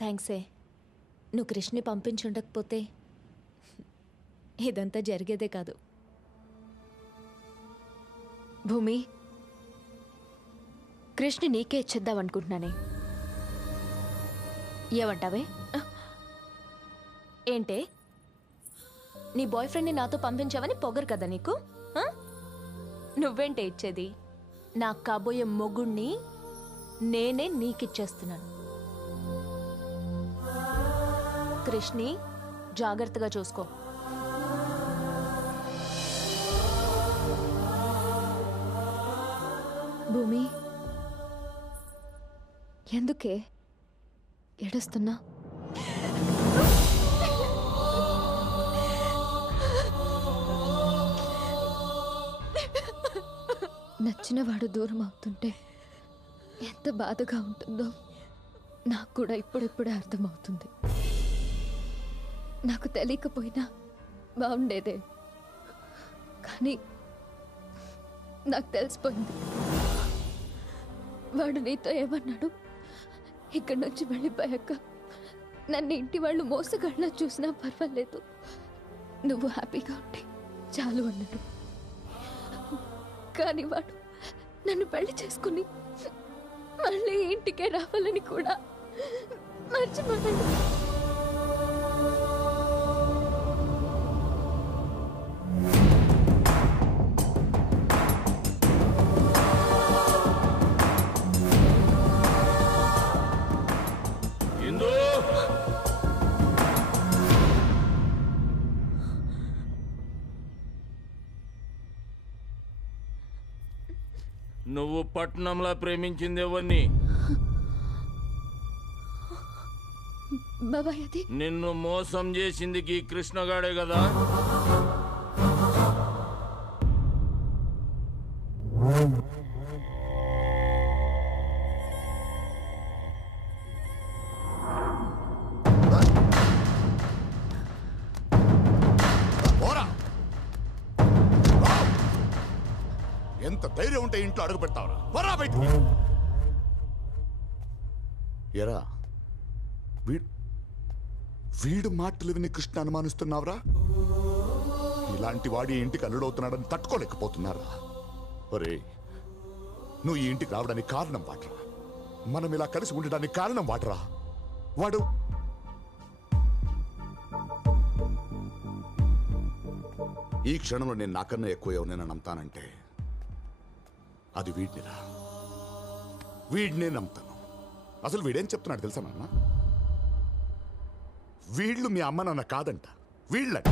థ్యాంక్సే. నువ్వు కృష్ణని పంపించుండకపోతే ఇదంతా జరిగేదే కాదు. భూమి, కృష్ణ నీకే ఇచ్చేద్దామనుకుంటున్నానే. ఏమంటావే? ఏంటే, నీ బాయ్ ఫ్రెండ్ని నాతో పంపించావని పొగరు కదా నీకు? నువ్వేంటే ఇచ్చేది? నాకు కాబోయే మొగుణ్ణి నేనే నీకిచ్చేస్తున్నాను. కృష్ణి జాగ్రత్తగా చూసుకో. భూమి, ఎందుకే ఏడుస్తున్నా? నచ్చినవాడు దూరం అవుతుంటే ఎంత బాధగా ఉంటుందో నాకు కూడా ఇప్పుడిప్పుడే అర్థమవుతుంది. నాకు తెలియకపోయినా బాగుండేదే, కానీ నాకు తెలిసిపోయింది. వాడు నీతో ఏమన్నాడు? ఇక్కడి నుంచి వెళ్ళిపోయాక నన్ను ఇంటి వాళ్ళు మోసగాళ్ళ చూసినా పర్వాలేదు, నువ్వు హ్యాపీగా ఉంటే చాలు అన్నాడు. కానీ వాడు నన్ను పెళ్లి చేసుకుని మళ్ళీ ఇంటికే రావాలని కూడా మర్చిపోయాడు. నువ్వు పట్నంలో ప్రేమించింది ఎవరిని? బాబాయ్, అది నిన్ను మోసం చేసింది ఈ కృష్ణగాడే కదా? ఎంత ధైర్యం ఉంటే ఇంట్లో అడుగు పెడతావరా? పోరా బయటికి. ఎరా, వీడు మాటలు విని కృష్ణ అనుమానిస్తున్నావురా? ఇలాంటి వాడి ఇంటికి అల్లుడవుతున్నాడని తట్టుకోలేకపోతున్నారా? ఒరే, నువ్వు ఈ ఇంటికి రావడానికి కారణం వాటరా? మనం ఇలా కలిసి ఉండడానికి కారణం వాటరా? వాడు ఈ క్షణంలో నేను నాకన్నా ఎక్కువ ఎవరినైనా నమ్ముతానంటే అది వీడినిరా. వీడినే నమ్ముతాను. అసలు వీడేం చెప్తున్నాడు తెలుసా నాన్న? వీళ్ళు మీ అమ్మ నాన్న కాదంట, వీళ్ళంట.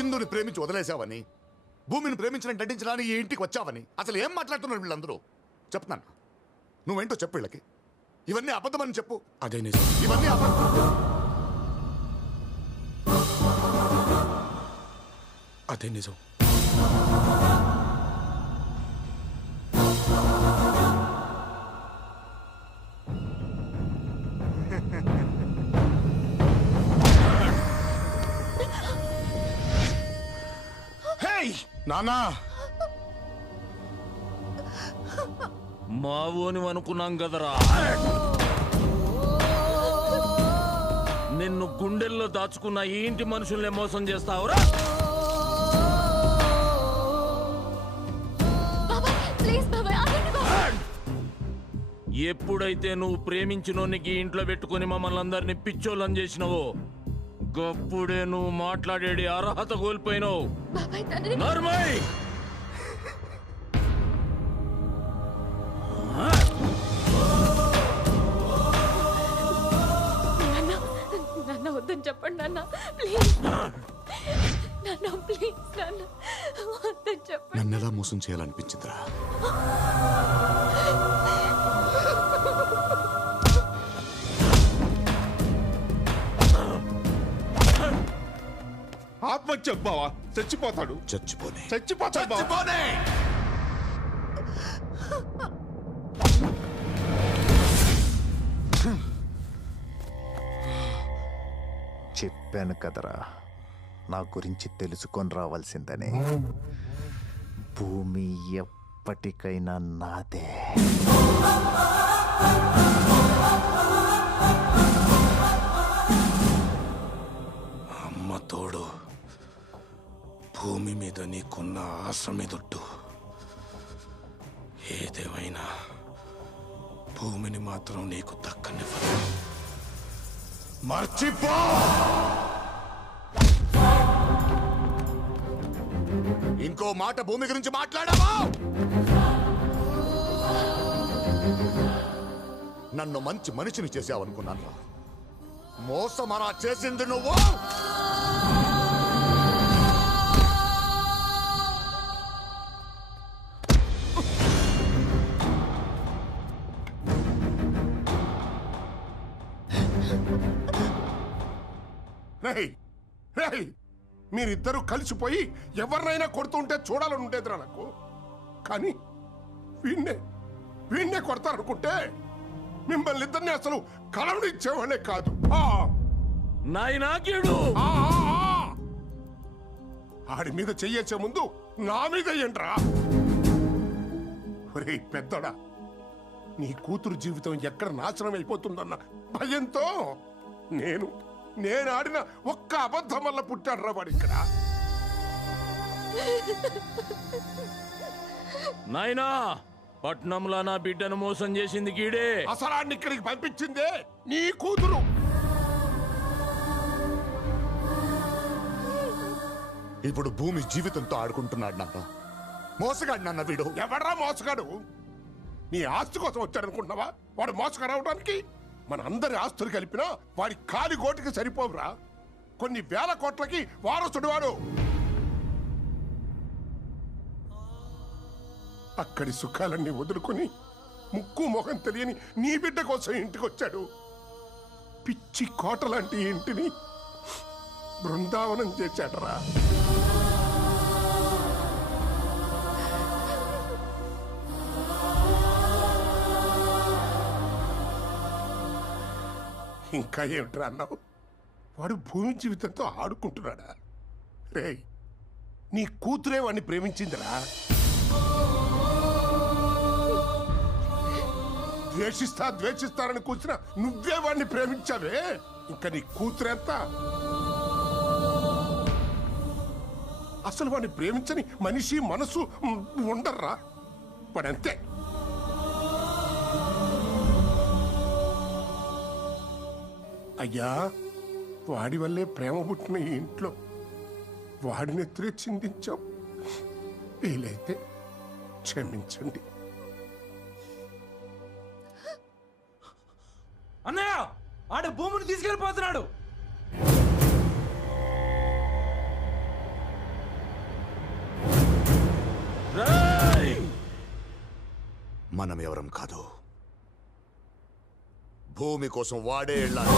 ఇందుని ప్రేమించి వదిలేసావని, భూమిని ప్రేమించిన నటించడానికి ఈ ఇంటికి వచ్చావని అసలు ఏం మాట్లాడుతున్నారు వీళ్ళందరూ? చెప్తున్నాను, నువ్వేంటో చెప్పు వీళ్ళకి. ఇవన్నీ అబద్ధమని చెప్పు. అదే నిజం. ఇవన్నీ అబద్ధం. అదే నిజం. నానా, మావోని అనుకున్నాం కదరా. నిన్ను గుండెల్లో దాచుకున్న ఈ ఇంటి మనుషుల్ని మోసం చేస్తావురా? ఎప్పుడైతే నువ్వు ప్రేమించినోనికి ఇంట్లో పెట్టుకుని మమ్మల్ని అందరినీ పిచ్చోళ్ళని చేసినావో గప్పుడే నువ్వు మాట్లాడేది అర్హత కోల్పోయినావు. నర్మయ్, నాన్న వద్దని చెప్పండి నాన్న, ప్లీజ్ నాన్న, ప్లీజ్ నాన్న వద్దని చెప్పండి. నన్ను ఎలా మోసం చేయాలనిపించిందిరా? ఆత్మహత్య బావా, చచ్చిపోతాడు. చచ్చిపోనే. చచ్చిపోతాడు బావా. చెప్పాను కదరా నా గురించి తెలుసుకొని రావాల్సిందని. భూమి ఎప్పటికైనా నాదే. అమ్మ తోడు, భూమి మీద నీకున్న ఆశ మీదొట్టు. ఏదేమైనా భూమిని మాత్రం నీకు దక్కనివ్వదు. మర్చిపో. ఇంకో మాట భూమి గురించి మాట్లాడావా? నన్ను మంచి మనిషిని చేసావనుకున్నాను. మోసమరా చేసింది నువ్వు. మీరిద్దరూ కలిసిపోయి ఎవరినైనా కొడుతుంటే చూడాలని ఉండేదిరా నాకు. కానీ వీణ్ణే కొడతారనుకుంటే మిమ్మల్ని ఇద్దరిని అసలు కలవనిచ్చేవాళ్ళే కాదు. ఆడి మీద చెయ్యేసే ముందు నా మీద ఏంట్రా? ఒరే పెద్దడా, నీ కూతురు జీవితం ఎక్కడ నాశనం అయిపోతుందన్న భయంతో నేను ఆడిన ఒక్క అబద్ధం వల్ల పుట్టాడురా వాడు ఇక్కడ. నాయనా, పట్నంలో నా బిడ్డను మోసం చేసింది గీడే. అసలాన్ని ఇక్కడికి పంపించిందే నీ కూతురు. ఇప్పుడు భూమి జీవితంతో ఆడుకుంటున్నాడు నాన్న. మోసగాడు నాన్న వీడు. ఎవడ్రా మోసగాడు? నీ ఆస్తి కోసం వచ్చాడనుకుంటున్నావా వాడు మోసగాడు అవడానికి? మన అందరి ఆస్తులు కలిపినా వాడి కాలి గోటికి సరిపోవురా. కొన్ని వేల కోట్లకి వారసుడు వాడు. అక్కడి సుఖాలన్నీ వదులుకొని ముక్కు మొహం తెలియని నీ బిడ్డ కోసం ఇంటికి వచ్చాడు. పిచ్చి కోట లాంటి ఇంటిని బృందావనం చేశాడరా. ఇంకా ఏమిట్రా అన్నావు? వాడు భూమి జీవితంతో ఆడుకుంటున్నాడా? రే, నీ కూతురే వాడిని ప్రేమించిందిరా. ద్వేషిస్తారని కూర్చున్నా నువ్వే వాడిని ప్రేమించావే. ఇంకా నీ కూతురెంత? అసలు వాడిని ప్రేమించని మనిషి మనసు ఉండర్రా. వాడంతే. అయ్యా, వాడి వల్లే ప్రేమ పుట్టిన ఈ ఇంట్లో వాడిని ఎత్తురే చిందించాం. వీలైతే క్షమించండి. అన్నయ్య, ఆడ భూమిని తీసుకెళ్ళిపోతున్నాడు. మనం ఎవరం కాదు. భూమి కోసం వాడే వెళ్ళాలి.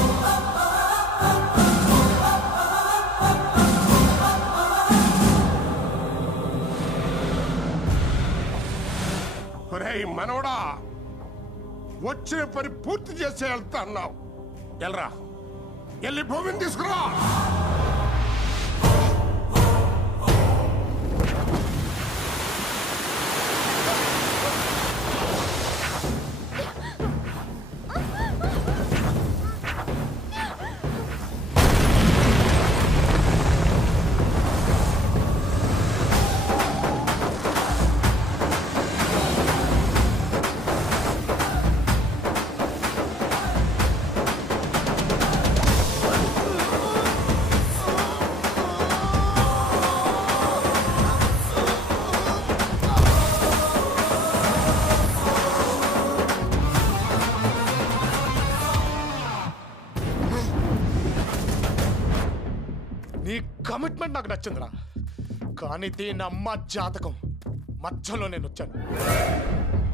మనవడా, వచ్చిన పని పూర్తి చేసే వెళ్తా అన్నావు. వెళ్ళరా, వెళ్ళి భూమిని తీసుకురా. కమిట్మెంట్ నాకు నచ్చిందిరా. కానీ దీని అమ్మ జాతకం మధ్యలో నేను వచ్చాను.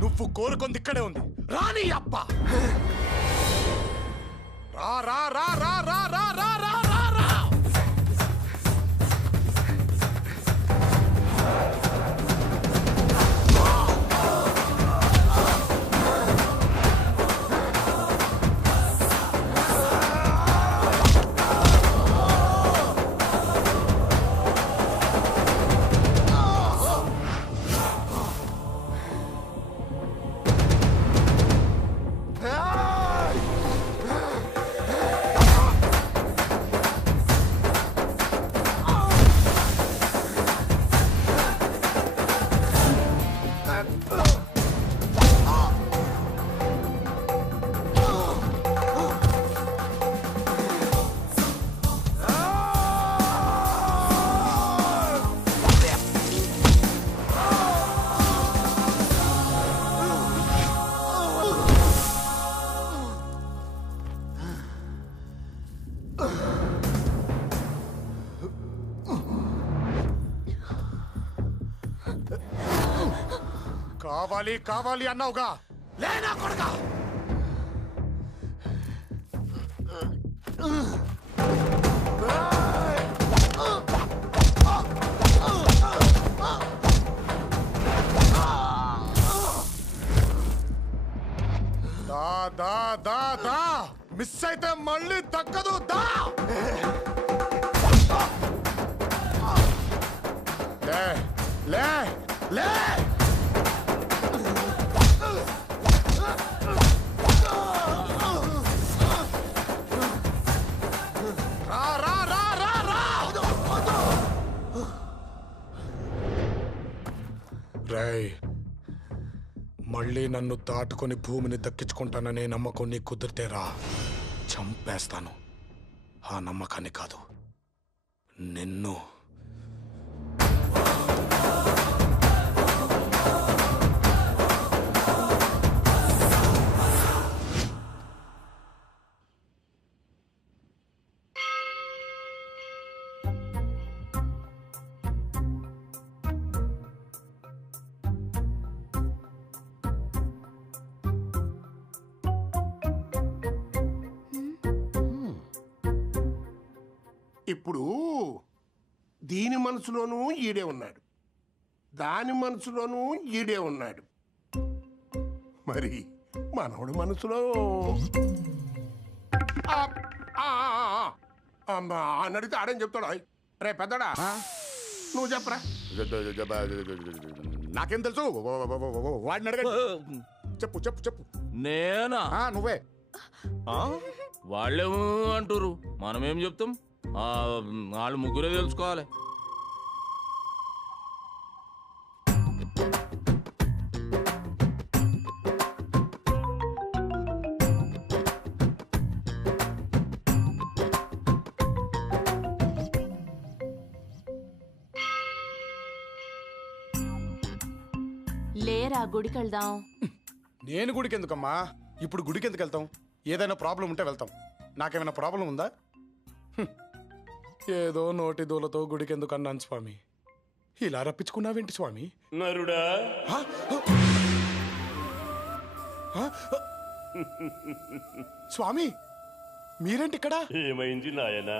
నువ్వు కోరుకుంది ఇక్కడే ఉంది. రాని అప్ప రా రా రా రా రా రా రా రా రా రా. కావాలి కావాలి అన్నావుగా, లేనా కొడుకా? దా దా దా దా, మిస్ అయితే మళ్ళీ దక్కదు. దా లే లే లే. రా రా రా రా రా. రేయ్, మళ్ళీ నన్ను దాటుకొని భూమిని దక్కించుకుంటాననే నమ్మకం నీకు కుదిరితేరా, చంపేస్తాను. ఆ నమ్మకాన్ని కాదు, నిన్ను. ఇప్పుడు దీని మనసులోనూ ఈడే ఉన్నాడు, దాని మనసులోనూ ఈడే ఉన్నాడు. మరి మనవడు మనసులో అని అడిగితే ఆడేం చెప్తాడా? రే పెద్దడా, నువ్వు చెప్పరా. నాకేం తెలుసు, వాడిని అడగండి. చెప్పు చెప్పు చెప్పు. నేనా? నువ్వే. వాళ్ళేమో అంటారు, మనమేం చెప్తాం? వాళ్ళు ముగ్గురే తెలుసుకోవాలి. లేరా గుడికి వెళ్దాం. నేను గుడికి ఎందుకమ్మా? ఇప్పుడు గుడికి ఎందుకు వెళ్తాం? ఏదైనా ప్రాబ్లం ఉంటే వెళ్తాం. నాకేమైనా ప్రాబ్లం ఉందా? ఏదో నోటి దూలతో గుడికి ఎందుకు అన్నాను స్వామి. ఇలా రప్పించుకున్నావేంటి స్వామి? నరుడా, స్వామి మీరేంటి ఇక్కడ? ఏమైంది నాయనా?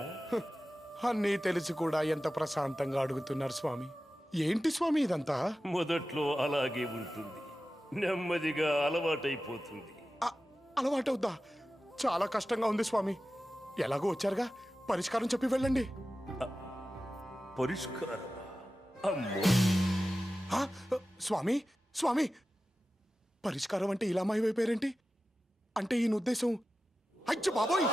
అన్నీ తెలిసి కూడా ఎంత ప్రశాంతంగా అడుగుతున్నారు స్వామి. ఏంటి స్వామి ఇదంతా? మొదట్లో అలాగే ఉంటుంది, నెమ్మదిగా అలవాటైపోతుంది. అలవాటవుద్దా? చాలా కష్టంగా ఉంది స్వామి. ఎలాగో వచ్చారుగా, పరిష్కారం చెప్పి వెళ్ళండి. పరిష్కారం? అమ్మో స్వామి స్వామి, పరిష్కారం అంటే ఇలా మాయమైపోయారేంటి? అంటే ఈయన ఉద్దేశం, అయ్య బాబోయ్